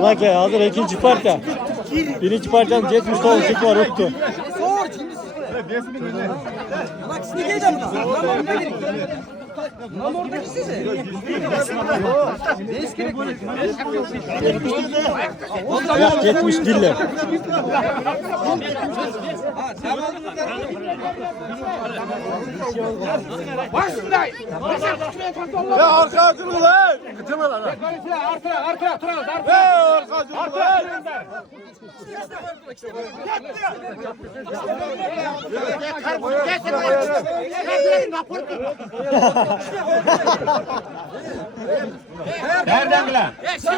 Bak ya hazır ikinci parça. Birinci parçanın 79 çık var yoktu. Bak şimdi geleceğim burada. Lan oradaki size. Yak 70 diller. Ya arkacılık lan. Kıtırma lan. Ya arkacılık lan. Nereden lan? Yaşlı.